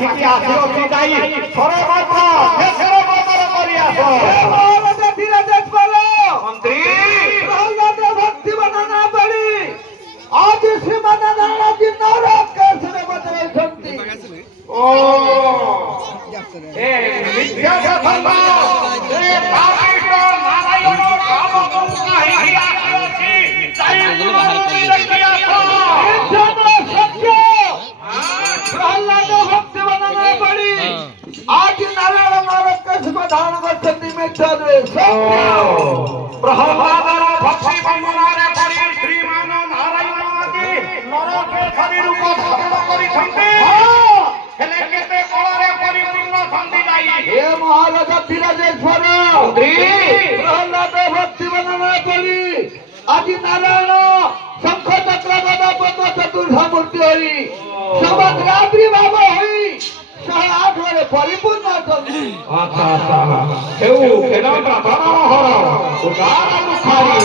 କାହିଁକି ଆସିଅଛି ଯାଇ ସରବତ୍ର ଶେଷର ବଦଳ କରି ଆସ। ଧୀରେ ଦେଶ ବୋଲ ମନ୍ତ୍ରୀ ପ୍ରହ୍ଲାଦ ଭକ୍ତି ବନାନା ପଡ଼ି ଆଜି ସେମାନେ ନାରାଜି ନରକେଶରେ ବଦଳାଇଛନ୍ତି। ଓ ଏ ମିଥ୍ୟା କଥା ଏ ପାପିଷ୍ଟ ନାରାୟଣ କାମକୁ କାହିଁକି ଆସିଅଛି ଯାଇ ଦେଖି ଆସ। ସତ୍ୟ ପ୍ରହ୍ଲାଦ ଭକ୍ତି ବନାନା ପଡ଼ି ଆଜି ନାରାୟଣ ନରକେଶ ଧାରଣ କରିଛନ୍ତି ମିଥ୍ୟାରେ ସତ୍ୟ। ପ୍ରହ୍ଲାଦର ଭକ୍ତି ବନ୍ଦନାରେ ପଡ଼ି ଶ୍ରୀମାନ ନାରାୟଣ ଆଜି ନରକେଶରୀ ରୂପ ଧାରଣ କରିଛନ୍ତି। ହେଲେ କେତେ ବଳରେ ପରିପୂର୍ଣ୍ଣ ଛନ୍ତି ଯାଇ हे महाराज धीरजेश्वर प्रहलाद भक्ति बनाना पड़ी आज नारायण शंख चक्र गदा पद्म चतुर्धा मूर्ति हुई समग्र आविर्भाव हुई 108 रे परिपूर्ण अछंती। ଆଚ୍ଛା ଆଚ୍ଛା ହେଉ କେନ ପ୍ରାର୍ଥନା ହର ଉଦାର ମୁଖାରୀ